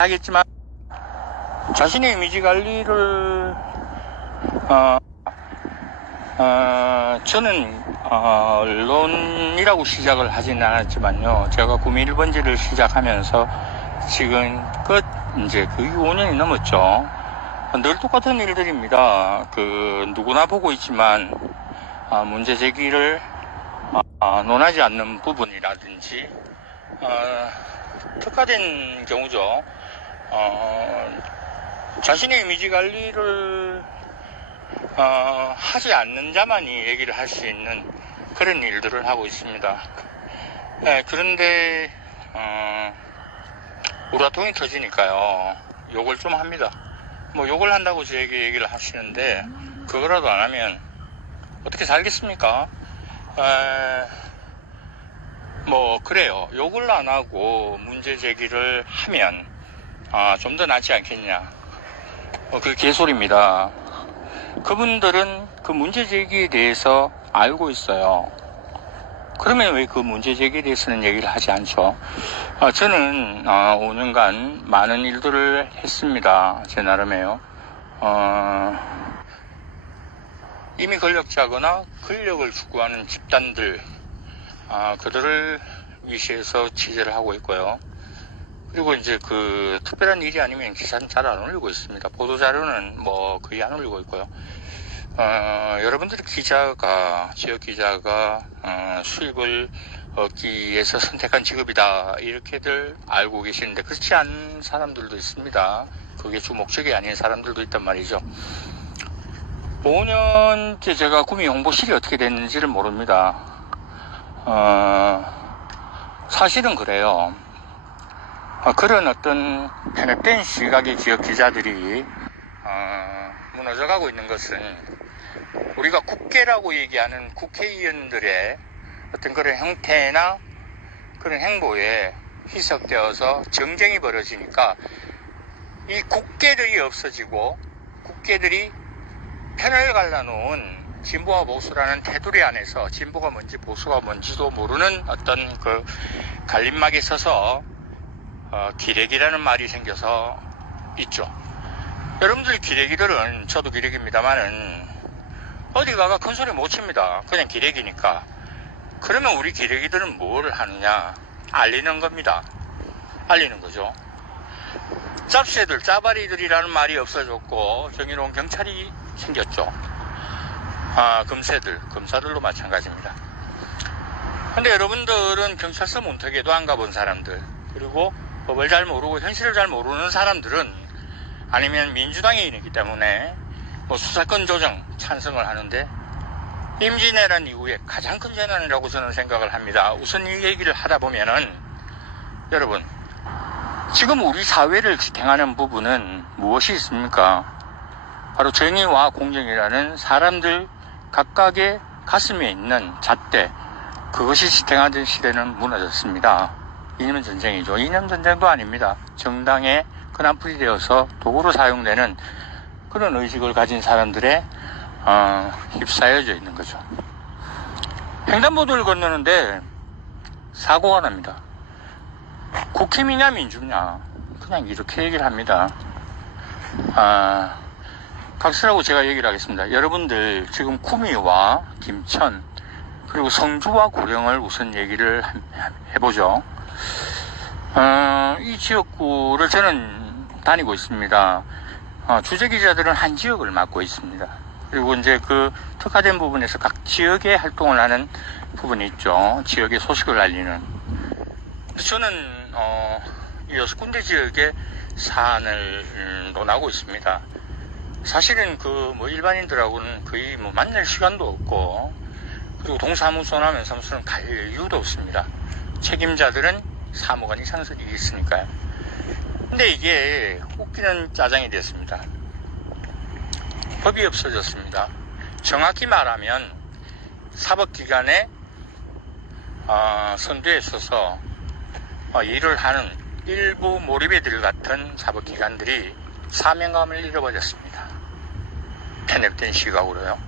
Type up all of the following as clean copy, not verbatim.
하겠지만 자신의 이미지 관리를 저는 언론이라고 시작을 하진 않았지만요, 제가 구미 1번지를 시작하면서 지금 이제 거의 5년이 넘었죠. 늘 똑같은 일들입니다. 누구나 보고 있지만 문제 제기를 논하지 않는 부분이라든지 특화된 경우죠. 자신의 이미지 관리를 하지 않는 자만이 얘기를 할 수 있는 그런 일들을 하고 있습니다. 그런데 우라통이 터지니까요, 욕을 좀 합니다. 뭐 욕을 한다고 저에게 얘기를 하시는데 그거라도 안 하면 어떻게 살겠습니까? 뭐 그래요. 욕을 안 하고 문제 제기를 하면 좀 더 낫지 않겠냐, 그 개소리입니다. 그분들은 그 문제 제기에 대해서 알고 있어요. 그러면 왜 그 문제 제기에 대해서는 얘기를 하지 않죠? 저는 5년간 많은 일들을 했습니다. 제 나름에요. 이미 권력자거나 권력을 추구하는 집단들, 그들을 위시해서 취재를 하고 있고요. 그리고 이제 특별한 일이 아니면 기사는 잘 안 올리고 있습니다. 보도자료는 뭐 거의 안 올리고 있고요. 여러분들이 지역 기자가 수입을 얻기 위해서 선택한 직업이다, 이렇게들 알고 계시는데 그렇지 않은 사람들도 있습니다. 그게 주 목적이 아닌 사람들도 있단 말이죠. 5년째 제가 구미 홍보실이 어떻게 됐는지를 모릅니다. 사실은 그래요. 그런 어떤 편협된 시각의 지역 기자들이 무너져가고 있는 것은 우리가 국회라고 얘기하는 국회의원들의 어떤 그런 형태나 그런 행보에 희석되어서 정쟁이 벌어지니까 이 국회들이 없어지고 국회들이 편을 갈라놓은 진보와 보수라는 테두리 안에서 진보가 뭔지 보수가 뭔지도 모르는 어떤 갈림막에 서서 기레기라는 말이 생겨서 있죠. 여러분들 기레기들은, 저도 기레기입니다만은 어디 가가 큰 소리 못 칩니다. 그냥 기레기니까. 그러면 우리 기레기들은 뭘 하느냐? 알리는 겁니다. 알리는 거죠. 짭새들, 짜바리들이라는 말이 없어졌고 정의로운 경찰이 생겼죠. 검사들도 마찬가지입니다. 근데 여러분들은 경찰서 문턱에도 안 가본 사람들, 그리고 법을 잘 모르고 현실을 잘 모르는 사람들은, 아니면 민주당인이기 때문에 수사권 조정 찬성을 하는데, 임진왜란 이후에 가장 큰 재난이라고 저는 생각을 합니다. 우선 이 얘기를 하다 보면은, 여러분, 지금 우리 사회를 지탱하는 부분은 무엇이 있습니까? 바로 정의와 공정이라는 사람들 각각의 가슴에 있는 잣대, 그것이 지탱하던 시대는 무너졌습니다. 이념 전쟁이죠. 이념 전쟁도 아닙니다. 정당의 그난풀이 되어서 도구로 사용되는 그런 의식을 가진 사람들의 휩싸여져 있는 거죠. 횡단보도를 건너는데 사고가 납니다. 국힘이냐 민주냐, 그냥 이렇게 얘기를 합니다. 각설하고 제가 얘기를 하겠습니다. 여러분들 지금 구미와 김천 그리고 성주와 고령을 우선 얘기를 해보죠. 이 지역구를 저는 다니고 있습니다. 주재기자들은 한 지역을 맡고 있습니다. 그리고 이제 특화된 부분에서 각 지역에 활동을 하는 부분이 있죠. 지역의 소식을 알리는. 저는 이 6군데 지역에 사안을 논하고 있습니다. 사실은 일반인들하고는 거의 만날 시간도 없고, 그리고 동사무소나 면사무소는 갈 이유도 없습니다. 책임자들은 사무관이 상설이 있으니까요. 근데 이게 웃기는 짜장이 됐습니다. 법이 없어졌습니다. 정확히 말하면 사법기관의 선두에 서서 일을 하는 일부 몰입애들 같은 사법기관들이 사명감을 잃어버렸습니다. 편협된 시각으로요.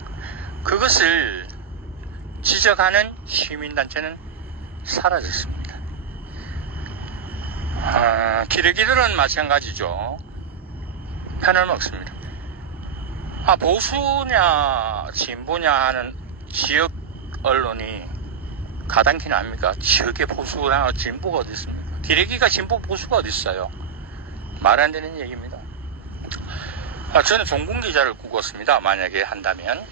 그것을 지적하는 시민단체는 사라졌습니다. 기레기들은 마찬가지죠. 편을 먹습니다. 보수냐 진보냐 하는 지역 언론이 가당키는 합니까? 지역의 보수나 진보가 어디 있습니까? 기레기가 진보 보수가 어디 있어요? 말 안 되는 얘기입니다. 저는 종군 기자를 꾸었습니다. 만약에 한다면.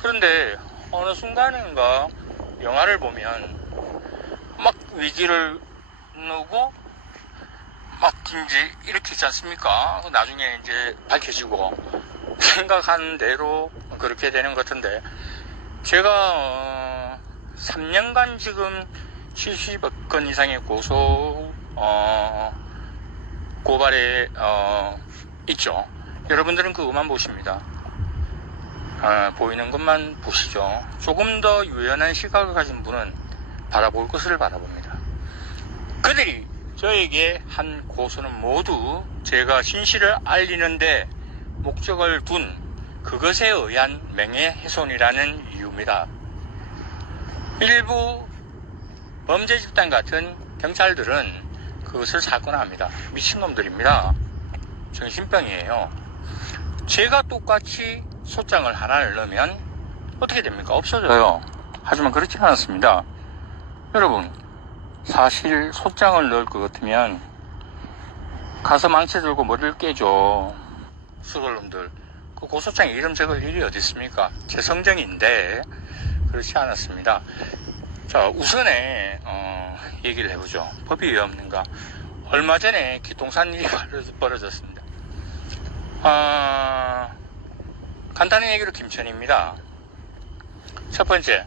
그런데 어느 순간인가 영화를 보면 막 위기를 누고 막 이제 이렇게 있지 않습니까? 나중에 이제 밝혀지고 생각한 대로 그렇게 되는 것 같은데, 제가 3년간 지금 70억 건 이상의 고발에 있죠. 여러분들은 그것만 보십니다. 보이는 것만 보시죠. 조금 더 유연한 시각을 가진 분은 바라볼 것을 바라봅니다. 그들이 저에게 한 고소는 모두 제가 진실을 알리는데 목적을 둔 그것에 의한 명예훼손이라는 이유입니다. 일부 범죄 집단 같은 경찰들은 그것을 사건화합니다. 미친놈들입니다. 정신병이에요. 제가 똑같이 소장을 하나를 넣으면 어떻게 됩니까? 없어져요. 하지만 그렇지 않았습니다. 여러분, 사실 소장을 넣을 것 같으면 가서 망치 들고 머리를 깨죠. 수골놈들. 그 고소장에 이름 적을 일이 어디 있습니까? 제 성정인데 그렇지 않았습니다. 자, 우선에 얘기를 해보죠. 법이 왜 없는가? 얼마 전에 기통산 일이 벌어졌습니다. 간단한 얘기로 김천입니다. 첫 번째,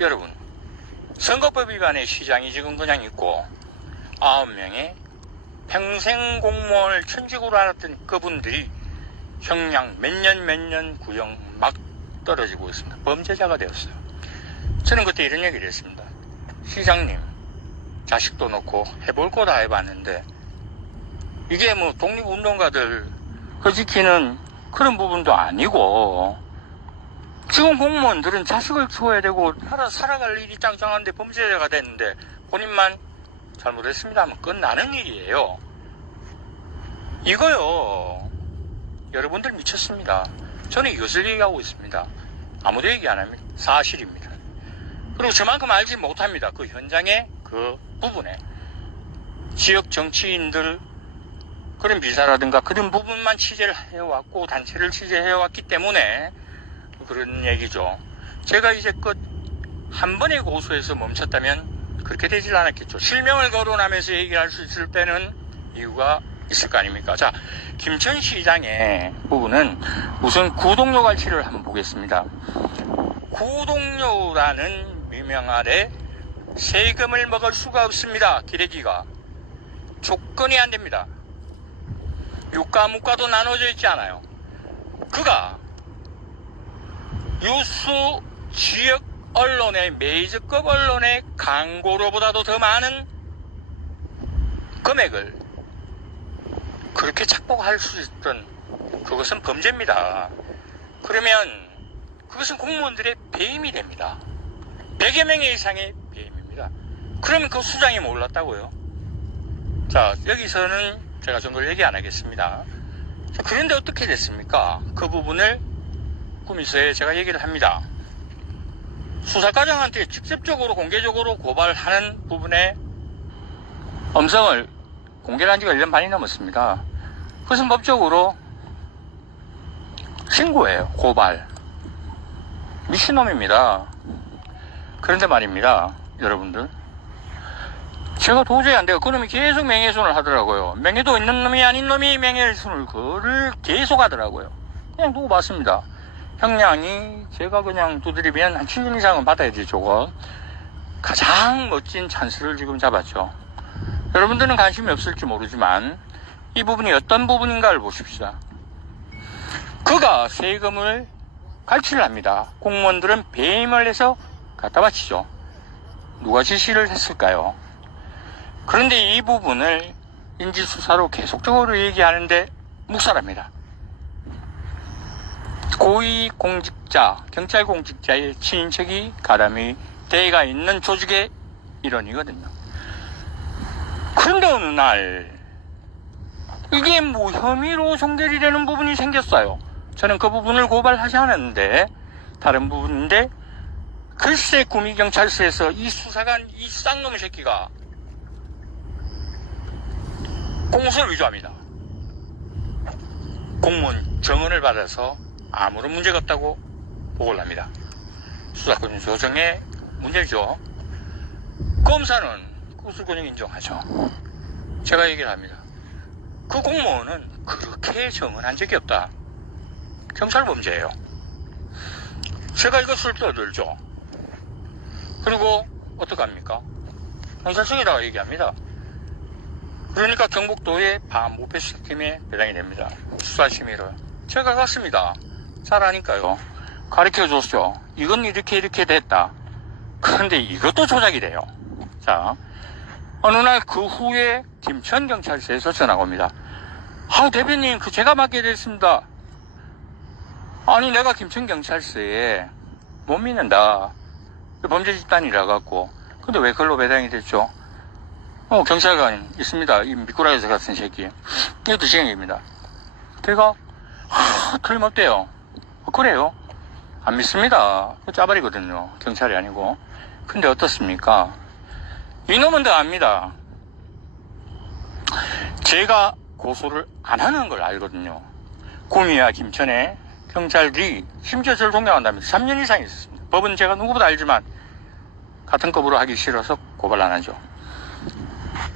여러분, 선거법 위반의 시장이 지금 그냥 있고 9명의 평생 공무원을 천직으로 알았던 그분들이 형량 몇 년 구형 막 떨어지고 있습니다. 범죄자가 되었어요. 저는 그때 이런 얘기를 했습니다. 시장님, 자식도 놓고 해볼 거 다 해봤는데 이게 뭐 독립운동가들 지키는 그런 부분도 아니고 지금 공무원들은 자식을 키워야 되고 살아갈 일이 짱짱한데 범죄자가 됐는데 본인만 잘못했습니다 하면 끝나는 일이에요. 이거요, 여러분들 미쳤습니다. 저는 이것을 얘기하고 있습니다. 아무도 얘기 안 합니다. 사실입니다. 그리고 저만큼 알지 못합니다. 그 현장의 그 부분에 지역 정치인들 그런 비사라든가 그런 부분만 취재를 해왔고 단체를 취재해왔기 때문에 그런 얘기죠. 제가 이제껏 한 번에 고소해서 멈췄다면 그렇게 되질 않았겠죠. 실명을 거론하면서 얘기할 수 있을 때는 이유가 있을 거 아닙니까? 자, 김천시장의 부분은 우선 구독료 갈취를 한번 보겠습니다. 구독료라는 미명 아래 세금을 먹을 수가 없습니다. 기레기가. 조건이 안 됩니다. 유가 무가도 나눠져 있지 않아요. 그가 유수 지역 언론의 메이저급 언론의 광고료보다도 더 많은 금액을 그렇게 착복할 수 있던 그것은 범죄입니다. 그러면 그것은 공무원들의 배임이 됩니다. 100여 명의 이상의 배임입니다. 그러면 그 수장이 몰랐다고요? 자, 여기서는 제가 정말 얘기 안 하겠습니다. 자, 그런데 어떻게 됐습니까? 그 부분을 꾸미서에 제가 얘기를 합니다. 수사과장한테 직접적으로 공개적으로 고발하는 부분의 음성을 공개를 한 지가 1년 반이 넘었습니다. 그것은 법적으로 신고예요. 고발. 미친놈입니다. 그런데 말입니다. 여러분들, 제가 도저히 안 돼요. 그놈이 계속 명예훼손을 하더라고요. 명예도 있는 놈이 아닌 놈이 명예훼손을 그를 계속 하더라고요. 그냥 두고 봤습니다. 형량이 제가 그냥 두드리면 한 7년 이상은 받아야지. 저거 가장 멋진 찬스를 지금 잡았죠. 여러분들은 관심이 없을지 모르지만 이 부분이 어떤 부분인가를 보십시다. 그가 세금을 갈취를 합니다. 공무원들은 배임을 해서 갖다 바치죠. 누가 지시를 했을까요? 그런데 이 부분을 인지수사로 계속적으로 얘기하는데 묵살합니다. 고위공직자, 경찰공직자의 친인척이 가담이 대가 있는 조직의 일원이거든요. 그런데 어느 날 이게 뭐 혐의로 종결이 되는 부분이 생겼어요. 저는 그 부분을 고발하지 않았는데 다른 부분인데, 글쎄 구미경찰서에서 이 수사관, 이 쌍놈의 새끼가 공소를 위조합니다. 공무원 정언을 받아서 아무런 문제가 없다고 보고를 합니다. 수사권 조정에 문제죠. 검사는 구술권을 인정하죠. 제가 얘기를 합니다. 그 공무원은 그렇게 정언한 적이 없다. 경찰 범죄예요. 제가 이것을 떠들죠. 그리고 어떡합니까? 경찰청에다가 얘기합니다. 그러니까 경북도의 반부패 수사팀에 배당이 됩니다. 수사심의로. 제가 갔습니다. 잘 아니까요. 가르쳐줬죠. 이건 이렇게 됐다. 그런데 이것도 조작이 돼요. 자, 어느 날 그 후에 김천경찰서에서 전화가 옵니다. 아, 대표님, 제가 맡게 됐습니다. 아니, 내가 김천경찰서에 못 믿는다. 범죄 집단이라 갖고. 근데 왜 그걸로 배당이 됐죠? 경찰관 있습니다. 이 미꾸라지 같은 새끼. 이것도 지경입니다. 걔가, 틀림없대요. 그래요? 안 믿습니다. 짜발이거든요. 경찰이 아니고. 근데 어떻습니까? 이놈은 더 압니다. 제가 고소를 안 하는 걸 알거든요. 구미와 김천에 경찰들이 심지어 저를 동경한다면서 3년 이상 있었습니다. 법은 제가 누구보다 알지만 같은 급으로 하기 싫어서 고발 안 하죠.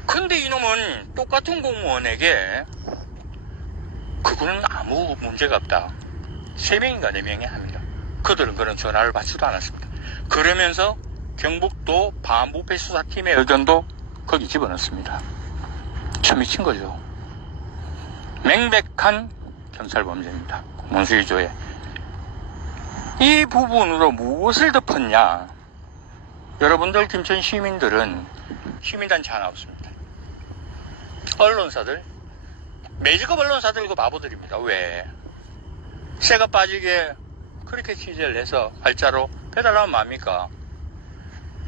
근데 이놈은 똑같은 공무원에게 그거는 아무 문제가 없다. 3명인가 4명이 합니다. 그들은 그런 전화를 받지도 않았습니다. 그러면서 경북도 반부패 수사팀의 의견도 거기 집어넣습니다. 참 미친 거죠. 명백한 경찰 범죄입니다. 공무원수위조에. 이 부분으로 무엇을 덮었냐? 여러분들 김천 시민들은 시민단체 하나 없습니다. 언론사들, 매직업 언론사들 이거 바보들입니다. 왜? 새가 빠지게 그렇게 취재를 해서 발자로 배달하면 뭡니까?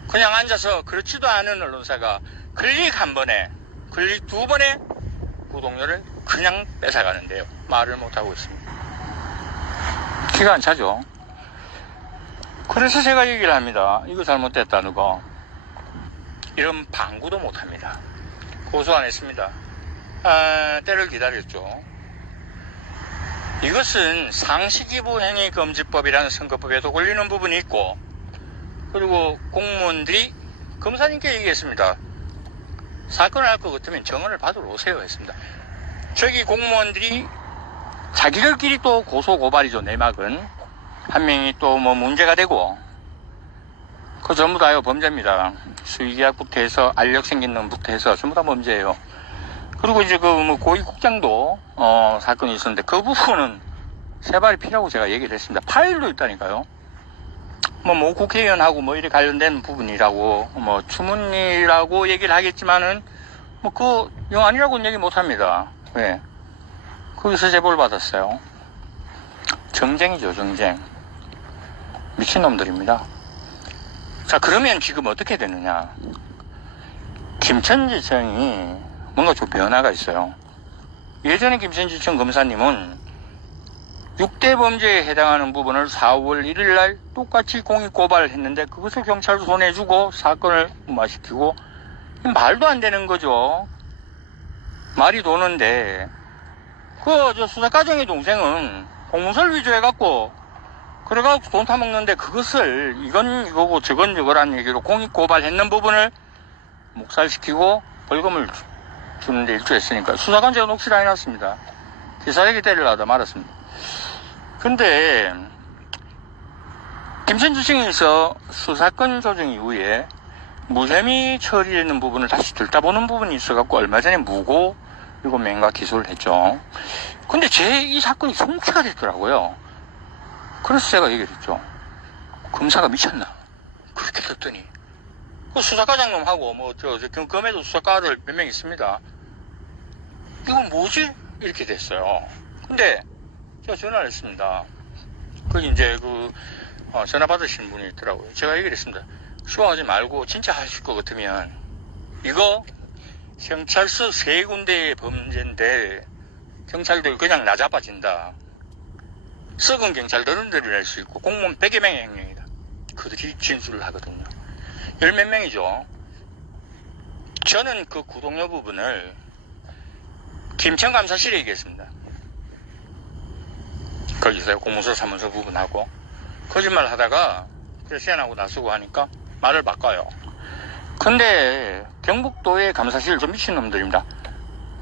그냥 앉아서 그렇지도 않은 언론사가 클릭 한 번에, 클릭 2번에 구독료를 그냥 뺏어가는데요. 말을 못하고 있습니다. 기가 안 차죠. 그래서 제가 얘기를 합니다. 이거 잘못됐다는 거. 이런 방구도 못합니다. 고소 안 했습니다. 때를 기다렸죠. 이것은 상시기부행위금지법이라는 선거법에도 걸리는 부분이 있고, 그리고 공무원들이 검사님께 얘기했습니다. 사건을 할 것 같으면 정언을 받으러 오세요 했습니다. 저기 공무원들이 자기들끼리 또 고소 고발이죠. 내막은 한 명이 또 뭐 문제가 되고, 그 전부 다요 범죄입니다. 수의계약부터 해서 알력 생긴 놈부터 해서 전부 다 범죄예요. 그리고 이제 뭐 고위국장도 사건이 있었는데 그 부분은 세발이 필요하고 제가 얘기를 했습니다. 파일도 있다니까요. 뭐 국회의원하고 뭐 이래 관련된 부분이라고 뭐 추문이라고 얘기를 하겠지만은 뭐 그 영 아니라고는 얘기 못합니다. 왜? 거기서 제보를 받았어요. 정쟁이죠, 정쟁. 미친놈들입니다. 자, 그러면 지금 어떻게 되느냐? 김천지청이 뭔가 좀 변화가 있어요. 예전에 김천지청 검사님은 6대 범죄에 해당하는 부분을 4월 1일 날 똑같이 공익 고발을 했는데 그것을 경찰로 손해주고 사건을 무마시키고, 말도 안 되는 거죠. 말이 도는데 저 수사과정의 동생은 공문서를 위조해갖고 그래가지고 돈 타먹는데 그것을 이건 이거고 저건 이거라는 얘기로 공익 고발했는 부분을 묵살시키고 벌금을 주는데 일조했으니까 수사관 제가 녹취를 해놨습니다. 기사에게 때리려다 말았습니다. 근데 김천지청에서 수사권 조정 이후에 무혐의 처리되는 부분을 다시 들다보는 부분이 있어갖고 얼마 전에 무고 이거 맹각 기소를 했죠. 근데 이 사건이 송치가 됐더라고요. 그래서 제가 얘기를 했죠. 검사가 미쳤나? 그렇게 됐더니 그 수사과장놈하고 뭐 검에도 수사과들 몇 명 있습니다. 이건 뭐지? 이렇게 됐어요. 근데 제가 전화를 했습니다. 이제 전화 받으신 분이 있더라고요. 제가 얘기를 했습니다. 쇼하지 말고 진짜 하실 것 같으면 이거 경찰서 3군데의 범죄인데 경찰들 그냥 나잡아진다. 썩은 경찰들은 들이날 수 있고 공무원 100여 명의 행령이다. 그들이 진술을 하거든요. 10몇 명이죠. 저는 그 구독료 부분을 김천 감사실에 얘기했습니다. 거기서 공무서 사무소 부분하고 거짓말 하다가 시안하고 나서고 하니까 말을 바꿔요. 근데 경북도의 감사실 좀 미친놈들입니다.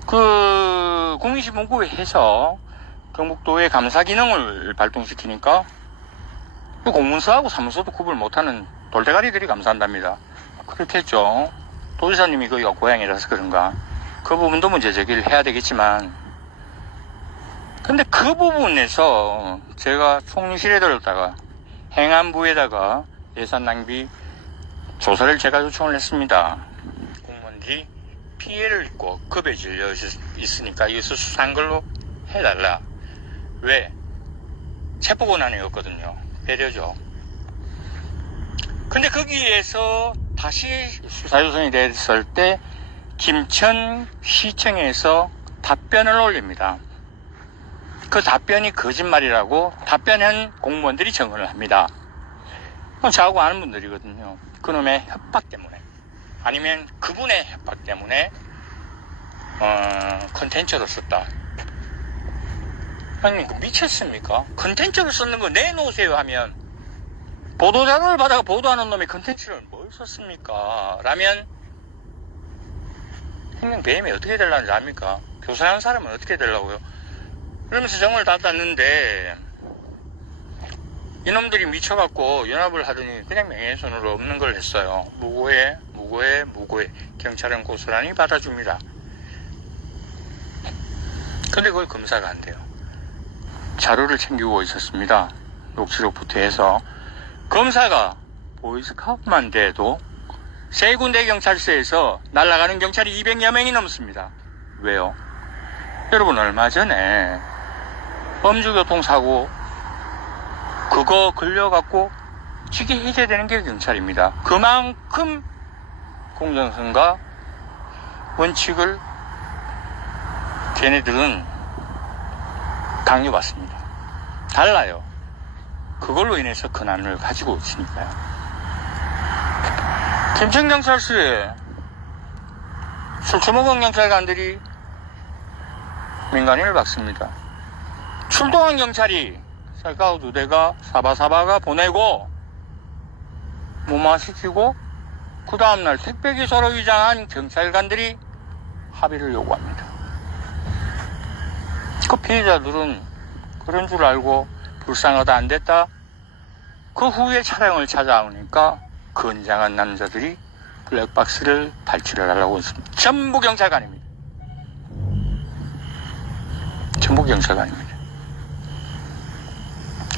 그 국민신문고에 해서 경북도의 감사 기능을 발동시키니까 그 공문서하고 사무소도 구분을 못하는 돌대가리들이 감사한답니다. 그렇겠죠. 도지사님이 거기가 고향이라서 그런가. 그 부분도 문제 제기를 해야 되겠지만, 근데 그 부분에서 제가 총리실에 들었다가 행안부에다가 예산 낭비 조사를 제가 요청을 했습니다. 공무원들이 피해를 입고 급에 질려 있으니까 이것을 수사한 걸로 해달라. 왜? 체포권한이었거든요. 배려죠. 근데 거기에서 다시 수사 요청이 됐을 때 김천시청에서 답변을 올립니다. 그 답변이 거짓말이라고 답변한 공무원들이 증언을 합니다. 저하고 아는 분들이거든요. 그놈의 협박 때문에 아니면 그분의 협박 때문에 컨텐츠로 썼다. 아니 미쳤습니까? 컨텐츠로 썼는 거 내놓으세요 하면 보도자료를 받아가 보도하는 놈이 컨텐츠를 뭘 썼습니까? 라면 행정배임이 어떻게 되려는 줄 압니까? 교사한 사람은 어떻게 되려고요? 그러면서 정을 닫았는데 이놈들이 미쳐갖고 연합을 하더니 그냥 명예훼손으로 없는 걸 했어요. 무고해. 경찰은 고스란히 받아줍니다. 근데 그걸 검사가 안 돼요. 자료를 챙기고 있었습니다. 녹취록부터 해서 검사가 보이스카우트만 돼도 3군데 경찰서에서 날아가는 경찰이 200여 명이 넘습니다. 왜요? 여러분 얼마 전에 음주교통사고 그거 걸려갖고 직위 해제되는 게 경찰입니다. 그만큼 공정성과 원칙을 걔네들은 강요받습니다. 달라요. 그걸로 인해서 근한을 가지고 있으니까요. 김천경찰서에 술 처먹은 경찰관들이 민간인을 박습니다. 출동한 경찰이 셀카우 2대가 사바사바가 보내고 무마시키고 그 다음날 택배기사로 위장한 경찰관들이 합의를 요구합니다. 그 피해자들은 그런 줄 알고 불쌍하다 안 됐다. 그 후에 차량을 찾아오니까 건장한 남자들이 블랙박스를 발치를 하려고 했습니다. 전부 경찰관입니다. 전부 경찰관입니다.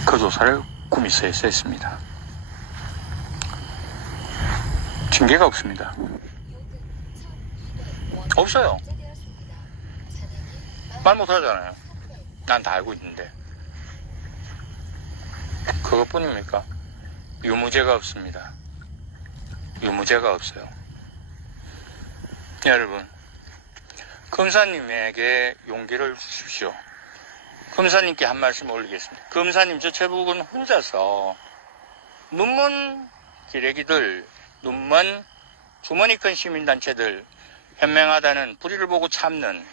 그 조사를 구미서에서 했습니다. 징계가 없습니다. 없어요. 말 못하잖아요. 난 다 알고 있는데. 그것뿐입니까? 유무죄가 없습니다. 유무죄가 없어요. 여러분, 검사님에게 용기를 주십시오. 검사님께 한 말씀 올리겠습니다. 검사님, 저 최북은 혼자서 눈먼 기레기들, 눈먼 주머니 큰 시민단체들, 현명하다는 불의를 보고 참는,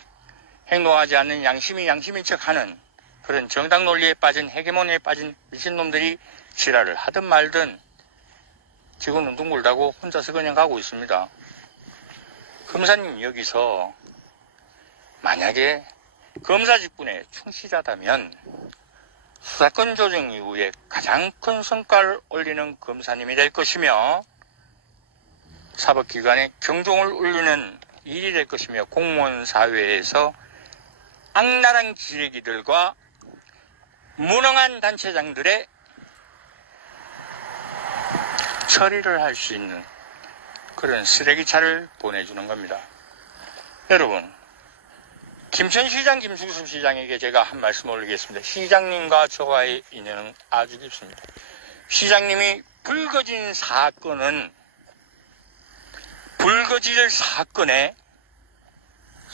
행동하지 않는 양심인 척하는 그런 정당 논리에 빠진 헤게모니에 빠진 미친놈들이 지랄을 하든 말든 지금은 둥글다고 혼자서 그냥 가고 있습니다. 검사님 여기서 만약에 검사 직분에 충실하다면 수사권 조정 이후에 가장 큰 성과를 올리는 검사님이 될 것이며 사법기관의 경종을 울리는 일이 될 것이며 공무원 사회에서 악랄한 기레기들과 무능한 단체장들의 처리를 할 수 있는 그런 쓰레기차를 보내주는 겁니다. 여러분, 김천시장 김충섭 시장에게 제가 한 말씀 올리겠습니다. 시장님과 저와의 인연은 아주 깊습니다. 시장님이 불거질 사건에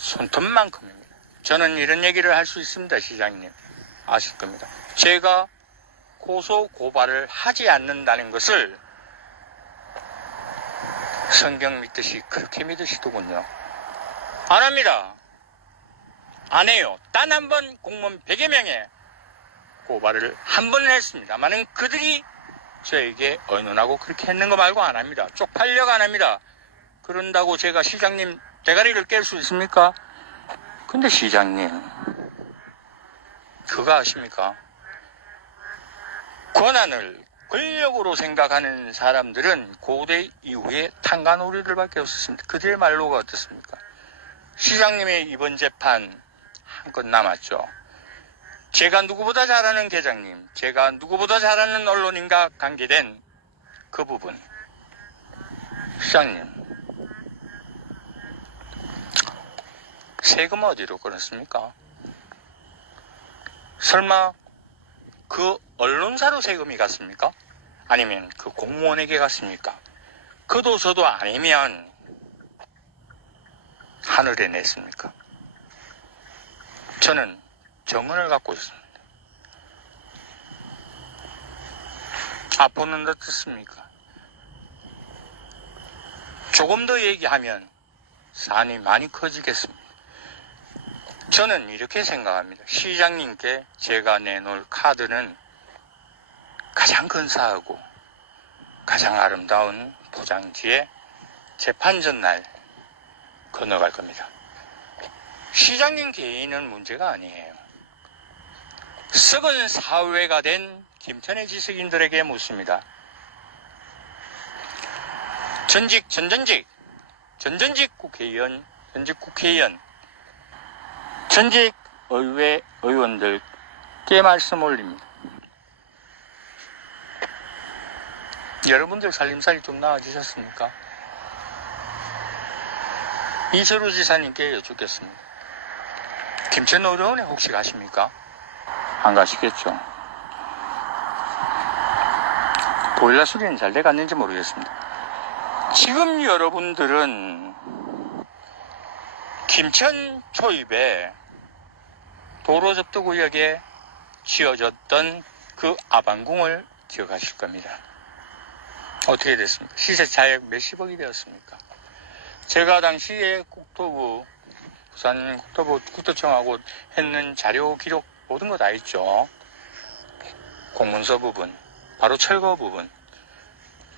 손톱만큼입니다. 저는 이런 얘기를 할 수 있습니다. 시장님 아실 겁니다. 제가 고소 고발을 하지 않는다는 것을 성경 믿듯이 그렇게 믿으시더군요. 안 합니다. 안 해요. 단 한 번 공무원 100여 명에 고발을 한 번을 했습니다만은 그들이 저에게 의논하고 그렇게 했는 거 말고 안 합니다. 쪽팔려가 안 합니다. 그런다고 제가 시장님 대가리를 깰 수 있습니까? 근데 시장님 그거 아십니까? 권한을 권력으로 생각하는 사람들은 고대 이후에 탄간오리들밖에 없었습니다. 그들의 말로가 어떻습니까? 시장님의 이번 재판 한 건 남았죠. 제가 누구보다 잘 아는 계장님, 제가 누구보다 잘 아는 언론인과 관계된 그 부분. 시장님, 세금 어디로 끊었습니까? 설마 그 언론사로 세금이 갔습니까? 아니면 그 공무원에게 갔습니까? 그도 저도 아니면 하늘에 냈습니까? 저는 정언을 갖고 있습니다. 앞으로는 어떻습니까? 조금 더 얘기하면 산이 많이 커지겠습니다. 저는 이렇게 생각합니다. 시장님께 제가 내놓을 카드는 가장 근사하고 가장 아름다운 포장지에 재판 전날 건너갈 겁니다. 시장님 개인은 문제가 아니에요. 썩은 사회가 된 김천의 지식인들에게 묻습니다. 전전직 국회의원, 현직 국회의원, 전직 의회 의원들께 말씀 올립니다. 여러분들 살림살이 좀 나아지셨습니까? 이철우 지사님께 여쭙겠습니다. 김천의료원에 혹시 가십니까? 안 가시겠죠. 보일러 수리는 잘 돼갔는지 모르겠습니다. 지금 여러분들은 김천 초입에 도로 접두구역에 지어졌던 그 아방궁을 기억하실 겁니다. 어떻게 됐습니까? 시세 차익 몇십억이 되었습니까? 제가 당시에 부산 국토청하고 했는 자료 기록 모든 거 다 있죠. 공문서 부분, 바로 철거 부분.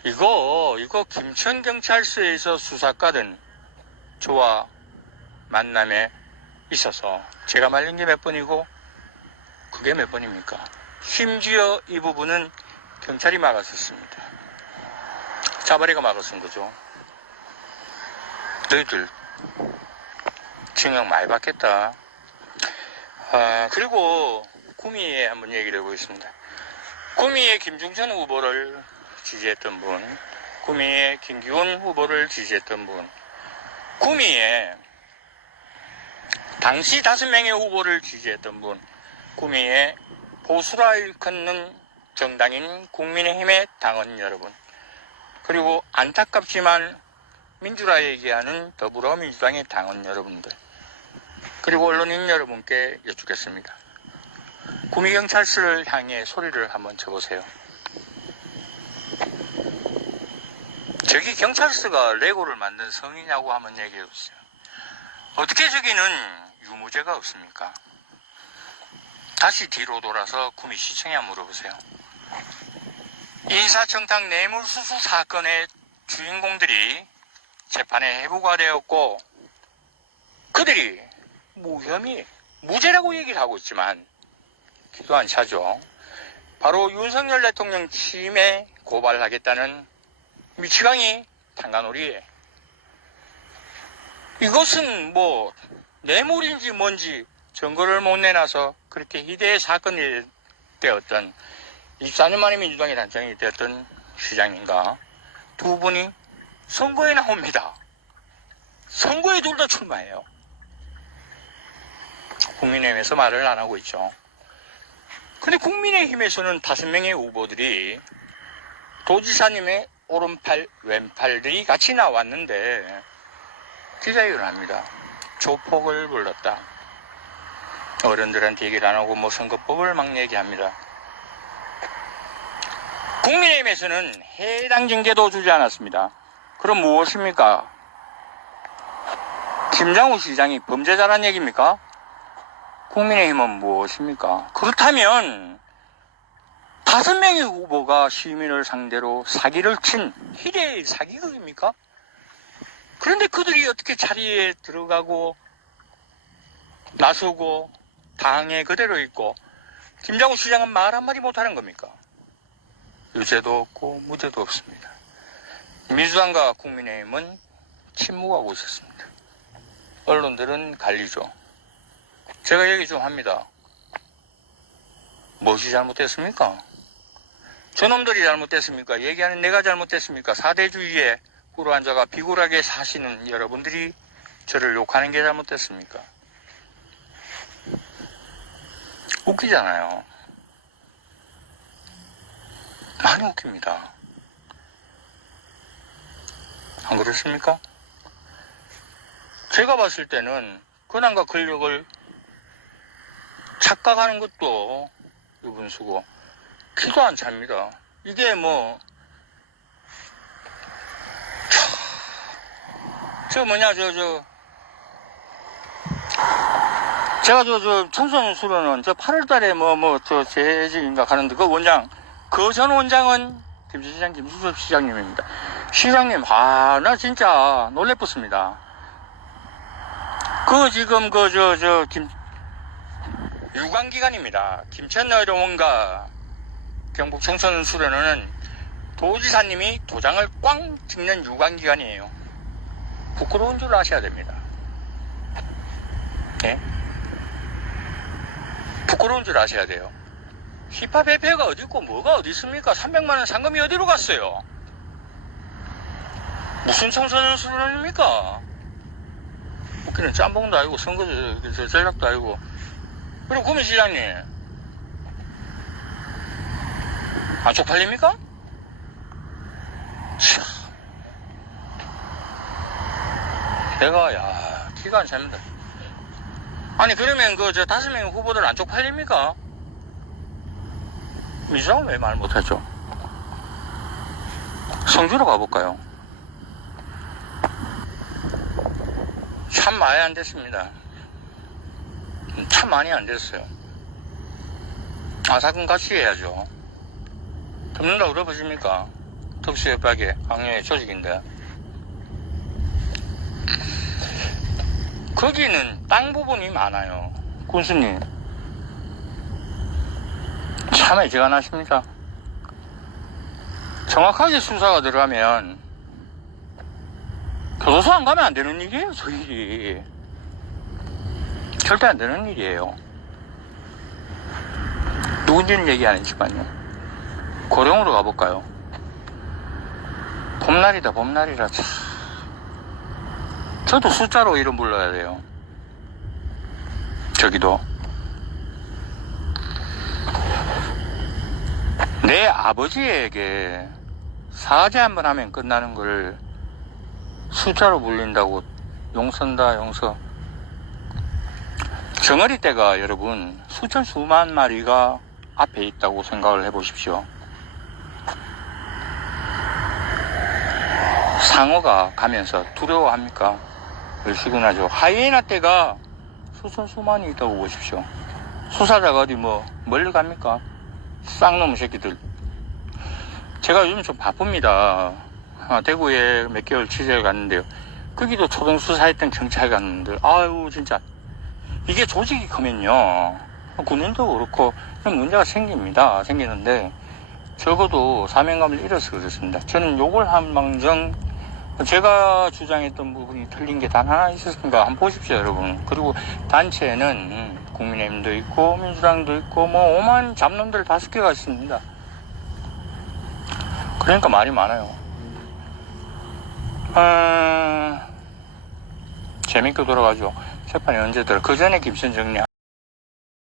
이거 김천경찰서에서 수사과든 저와 만남에 있어서 제가 말린 게 몇 번이고 그게 몇 번입니까? 심지어 이 부분은 경찰이 막았었습니다. 자바리가 막았은 거죠. 너희들 징역 많이 받겠다. 그리고 구미에 한번 얘기를 해보겠습니다. 구미에 김중천 후보를 지지했던 분, 구미에 김기훈 후보를 지지했던 분, 구미에 당시 5명의 후보를 지지했던 분, 구미에 보수라 일컫는 정당인 국민의힘의 당원 여러분, 그리고 안타깝지만 민주라 얘기하는 더불어민주당의 당원 여러분들, 그리고 언론인 여러분께 여쭙겠습니다. 구미경찰서를 향해 소리를 한번 쳐보세요. 저기 경찰서가 레고를 만든 성이냐고 한번 얘기해보세요. 어떻게 저기는 유무죄가 없습니까? 다시 뒤로 돌아서 구미시청에 물어보세요. 인사청탁 뇌물수수 사건의 주인공들이 재판에 회부가 되었고 그들이 무혐의, 무죄라고 얘기를 하고 있지만 기도 안 차죠. 바로 윤석열 대통령 취임에 고발하겠다는 미치광이 탄간오리에 이것은 뭐 뇌물인지 뭔지 증거를 못 내놔서 그렇게 희대의 사건이 되었던 24년 만에 민주당이 단장이 되었던 시장님과 두 분이 선거에 나옵니다. 선거에 둘 다 출마해요. 국민의힘에서 말을 안 하고 있죠. 근데 국민의힘에서는 5명의 후보들이 도지사님의 오른팔, 왼팔들이 같이 나왔는데 기자회견을 합니다. 조폭을 불렀다. 어른들한테 얘기를 안 하고 뭐 선거법을 막 얘기합니다. 국민의힘에서는 해당 징계도 주지 않았습니다. 그럼 무엇입니까? 김장우 시장이 범죄자란 얘기입니까? 국민의힘은 무엇입니까? 그렇다면 5명의 후보가 시민을 상대로 사기를 친 희대의 사기극입니까? 그런데 그들이 어떻게 자리에 들어가고 나서고 당에 그대로 있고 김장우 시장은 말 한마디 못하는 겁니까? 유죄도 없고 무죄도 없습니다. 민주당과 국민의힘은 침묵하고 있었습니다. 언론들은 갈리죠. 제가 얘기 좀 합니다. 무엇이 잘못됐습니까? 저놈들이 잘못됐습니까? 얘기하는 내가 잘못됐습니까? 사대주의에 꿇어앉아가 비굴하게 사시는 여러분들이 저를 욕하는 게 잘못됐습니까? 웃기잖아요. 많이 웃깁니다. 안 그렇습니까? 제가 봤을 때는 권한과 권력을 착각하는 것도 유분수고 키도 안 찹니다. 이게 뭐 제가 청소년 수련원 8월달에 재직인가 가는데 그 원장 그 전 원장은 김수시장 김수섭 시장님입니다. 시장님 나 진짜 놀랬습니다. 그 지금 유관기관입니다. 김천나 의원과 경북 청소년 수련원은 도지사님이 도장을 꽝 찍는 유관기관이에요. 부끄러운 줄 아셔야 됩니다. 네? 부끄러운 줄 아셔야 돼요. 힙합 협회가 어디 있고 뭐가 어디 있습니까? 300만원 상금이 어디로 갔어요? 무슨 청소년 수련원입니까? 웃기는 짬뽕도 아니고 선거 전략도 아니고. 그리고 구민시장님 안 쪽팔립니까? 참 내가 기가 안 찹니다. 아니 그러면 5명의 후보들 안 쪽팔립니까? 민주당은 왜 말 못하죠? 성주로 가볼까요? 참 많이 안 됐습니다. 참 많이 안 됐어요. 아사건 같이 해야죠. 덮는다고 그러보십니까? 특수협박의 강력의 조직인데. 거기는 땅 부분이 많아요. 군수님 참 애지간하십니다. 정확하게 수사가 들어가면 교도소 안 가면 안 되는 일이에요. 저 일이 절대 안 되는 일이에요. 누군지는 얘기 안 했지만요. 고령으로 가볼까요? 봄날이다 봄날이라 참. 저도 숫자로 이름 불러야 돼요. 저기도 내 아버지에게 사죄 한번 하면 끝나는 걸 숫자로 불린다고 용서다 용서. 정어리 떼가 여러분 수천 수만 마리가 앞에 있다고 생각을 해보십시오. 상어가 가면서 두려워합니까? 열시구나죠. 하이에나 떼가 수천 수만이 있다고 보십시오. 수사자가 어디 멀리 갑니까? 쌍놈 새끼들. 제가 요즘 좀 바쁩니다. 대구에 몇 개월 취재를 갔는데요. 거기도 초동수사했던 경찰관들 아유 진짜 이게 조직이 크면요 군인도 그렇고 문제가 생기는데 적어도 사명감을 잃어서 그렇습니다. 저는 욕을 한 망정 제가 주장했던 부분이 틀린 게 단 하나 있었습니까? 한번 보십시오 여러분. 그리고 단체에는 국민의힘도 있고 민주당도 있고 오만 잡놈들 5개가 있습니다. 그러니까 말이 많아요. 재밌게 돌아가죠. 재판이 언제 들어? 그 전에 김천 정리